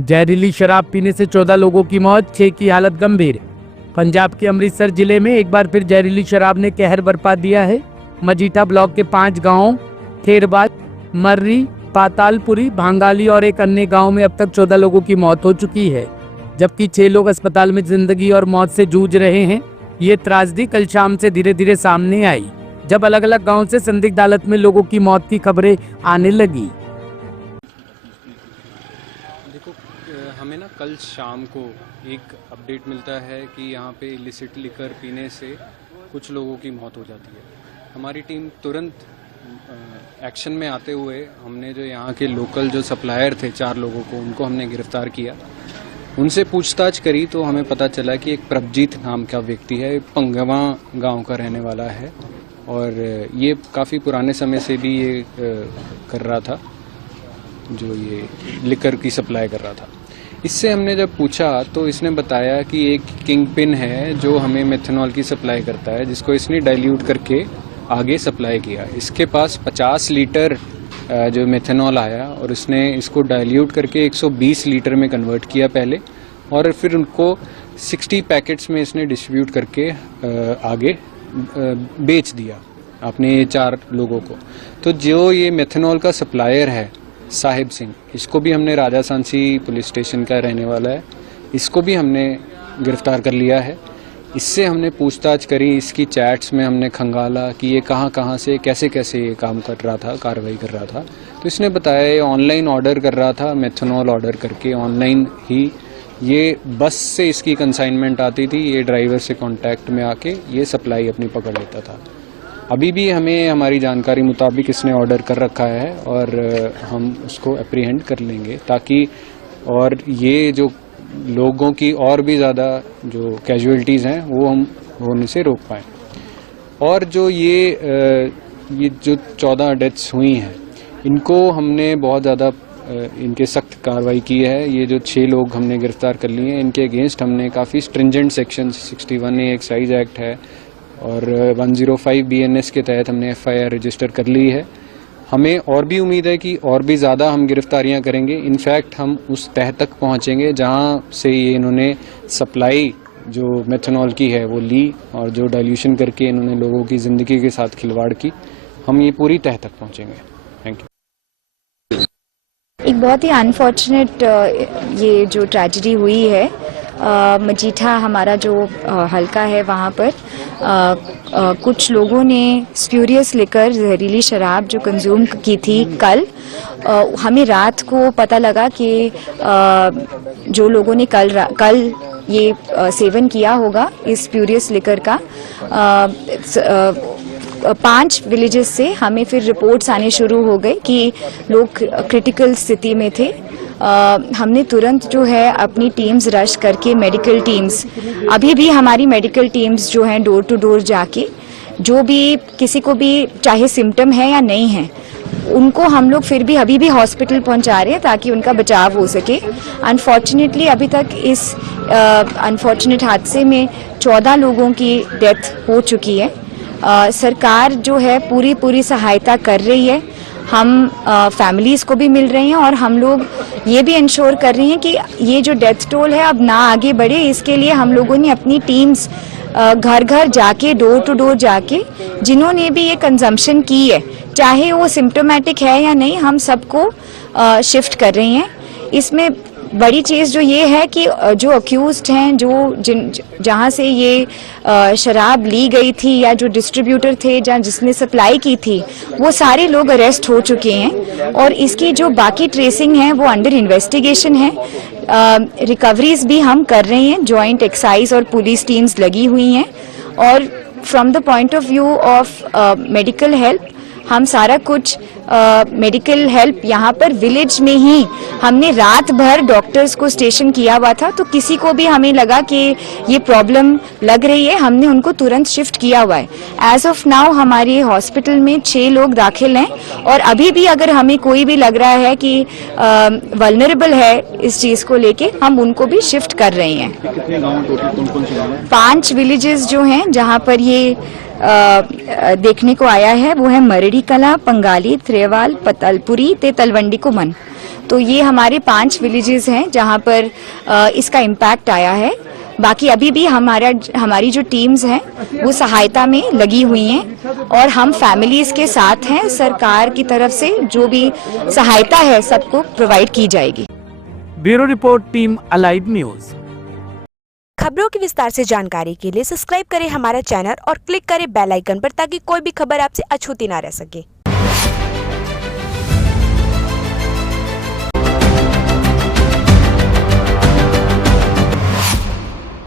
जहरीली शराब पीने से 14 लोगों की मौत, 6 की हालत गंभीर। पंजाब के अमृतसर जिले में एक बार फिर जहरीली शराब ने कहर बरपा दिया है। मजीठा ब्लॉक के 5 गांवों खेरबाज, मर्री, पातालपुरी, भांगाली और एक अन्य गांव में अब तक 14 लोगों की मौत हो चुकी है, जबकि 6 लोग अस्पताल में जिंदगी और मौत से जूझ रहे हैं। ये त्रासदी कल शाम से धीरे धीरे सामने आई, जब अलग अलग गाँव से संदिग्ध हालत में लोगों की मौत की खबरें आने लगी। देखो, हमें ना कल शाम को एक अपडेट मिलता है कि यहाँ पे इलिसिट लिकर पीने से कुछ लोगों की मौत हो जाती है। हमारी टीम तुरंत एक्शन में आते हुए हमने जो यहाँ के लोकल जो सप्लायर थे 4 लोगों को, उनको हमने गिरफ्तार किया। उनसे पूछताछ करी तो हमें पता चला कि एक प्रभजीत नाम का व्यक्ति है, पंगवा गांव का रहने वाला है और ये काफ़ी पुराने समय से भी ये कर रहा था, जो ये लिकर की सप्लाई कर रहा था। इससे हमने जब पूछा तो इसने बताया कि एक किंग पिन है जो हमें मेथनॉल की सप्लाई करता है, जिसको इसने डाइल्यूट करके आगे सप्लाई किया। इसके पास 50 लीटर जो मेथनॉल आया और उसने इसको डाइल्यूट करके 120 लीटर में कन्वर्ट किया पहले, और फिर उनको 60 पैकेट्स में इसने डिस्ट्रीब्यूट करके आगे बेच दिया अपने 4 लोगों को। तो जो ये मेथनॉल का सप्लायर है साहिब सिंह, इसको भी हमने राजा सांसी पुलिस स्टेशन का रहने वाला है, इसको भी हमने गिरफ्तार कर लिया है। इससे हमने पूछताछ करी, इसकी चैट्स में हमने खंगाला कि ये कहाँ से कैसे ये काम कर रहा था, कार्रवाई कर रहा था। तो इसने बताया ये ऑनलाइन ऑर्डर कर रहा था, मेथनॉल ऑर्डर करके ऑनलाइन ही ये बस से इसकी कंसाइनमेंट आती थी, ये ड्राइवर से कांटेक्ट में आके ये सप्लाई अपनी पकड़ लेता था। अभी भी हमें हमारी जानकारी मुताबिक इसने ऑर्डर कर रखा है और हम उसको अप्रीहेंड कर लेंगे, ताकि और ये जो लोगों की और भी ज़्यादा जो कैजुअल्टीज़ हैं वो हम होने से रोक पाएँ। और जो ये जो 14 डेथ्स हुई हैं, इनको हमने बहुत ज़्यादा इनके सख्त कार्रवाई की है। ये जो 6 लोग हमने गिरफ्तार कर लिए हैं, इनके अगेंस्ट हमने काफ़ी stringent sections 61A excise act है और 105 BNS के तहत हमने FIR रजिस्टर कर ली है। हमें और भी उम्मीद है कि और भी ज़्यादा हम गिरफ्तारियां करेंगे। इनफैक्ट हम उस तह तक पहुंचेंगे जहां से ये इन्होंने सप्लाई जो मेथनॉल की है वो ली और जो डाइल्यूशन करके इन्होंने लोगों की ज़िंदगी के साथ खिलवाड़ की, हम ये पूरी तह तक पहुंचेंगे। Thank you. एक बहुत ही अनफॉर्चुनेट ये जो ट्रेजेडी हुई है, मजीठा हमारा जो हल्का है वहाँ पर कुछ लोगों ने स्प्यूरियस लिकर जहरीली शराब जो कंज्यूम की थी कल। हमें रात को पता लगा कि जो लोगों ने कल ये सेवन किया होगा इस स्प्यूरियस लिकर का, 5 विलेजेस से हमें फिर रिपोर्ट्स आने शुरू हो गए कि लोग क्रिटिकल स्थिति में थे। हमने तुरंत जो है अपनी टीम्स रश करके, मेडिकल टीम्स, अभी भी हमारी मेडिकल टीम्स जो हैं डोर टू डोर जाके जो भी किसी को भी चाहे सिम्टम है या नहीं है, उनको हम लोग फिर भी अभी भी हॉस्पिटल पहुंचा रहे हैं ताकि उनका बचाव हो सके। अनफॉर्चुनेटली अभी तक इस अनफॉर्चुनेट हादसे में 14 लोगों की डेथ हो चुकी है। सरकार जो है पूरी सहायता कर रही है। हम फैमिलीज़ को भी मिल रहे हैं और हम लोग ये भी इंश्योर कर रहे हैं कि ये जो डेथ टोल है अब ना आगे बढ़े। इसके लिए हम लोगों ने अपनी टीम्स घर घर जाके, डोर टू डोर जाके, जिन्होंने भी ये कंजम्पशन की है, चाहे वो सिम्टोमेटिक है या नहीं, हम सबको शिफ्ट कर रहे हैं। इसमें बड़ी चीज़ जो ये है कि जो अक्यूज्ड हैं, जो जहाँ से ये शराब ली गई थी या जो डिस्ट्रीब्यूटर थे जहाँ जिसने सप्लाई की थी, वो सारे लोग अरेस्ट हो चुके हैं और इसकी जो बाकी ट्रेसिंग है वो अंडर इन्वेस्टिगेशन है। रिकवरीज भी हम कर रहे हैं, जॉइंट एक्साइज और पुलिस टीम्स लगी हुई हैं। और from the point of view of medical help, हम सारा कुछ मेडिकल हेल्प यहाँ पर विलेज में ही हमने रात भर डॉक्टर्स को स्टेशन किया हुआ था, तो किसी को भी हमें लगा कि ये प्रॉब्लम लग रही है, हमने उनको तुरंत शिफ्ट किया हुआ है। एज ऑफ नाउ हमारे हॉस्पिटल में 6 लोग दाखिल हैं और अभी भी अगर हमें कोई भी लग रहा है कि वल्नरेबल है इस चीज़ को लेके, हम उनको भी शिफ्ट कर रहे हैं। कितने गाँव टोटल कौन-कौन से गाँव हैं? 5 विलेजेस जो हैं जहाँ पर ये देखने को आया है वो है मरड़ी कला, पंगाली, त्रेवाल, पतालपुरी ते तलवंडी को मन। तो ये हमारे 5 विलेजेस हैं जहाँ पर इसका इम्पैक्ट आया है। बाकी अभी भी हमारी जो टीम्स हैं वो सहायता में लगी हुई हैं और हम फैमिलीज के साथ हैं। सरकार की तरफ से जो भी सहायता है सबको प्रोवाइड की जाएगी। Bureau report, team alive news. खबरों की विस्तार से जानकारी के लिए सब्सक्राइब करें हमारा चैनल और क्लिक करें बेल आइकन पर ताकि कोई भी खबर आपसे अछूती ना रह सके।